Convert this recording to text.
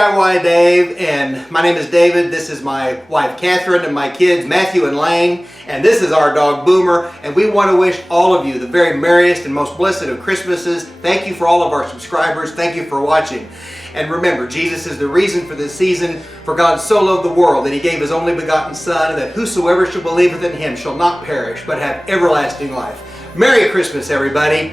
DIY Dave, and my name is David. This is my wife Catherine and my kids Matthew and Lane, and this is our dog Boomer. And we want to wish all of you the very merriest and most blessed of Christmases. Thank you for all of our subscribers. Thank you for watching. And remember, Jesus is the reason for this season. For God so loved the world that He gave His only begotten Son, that whosoever shall believeth in Him shall not perish, but have everlasting life. Merry Christmas, everybody.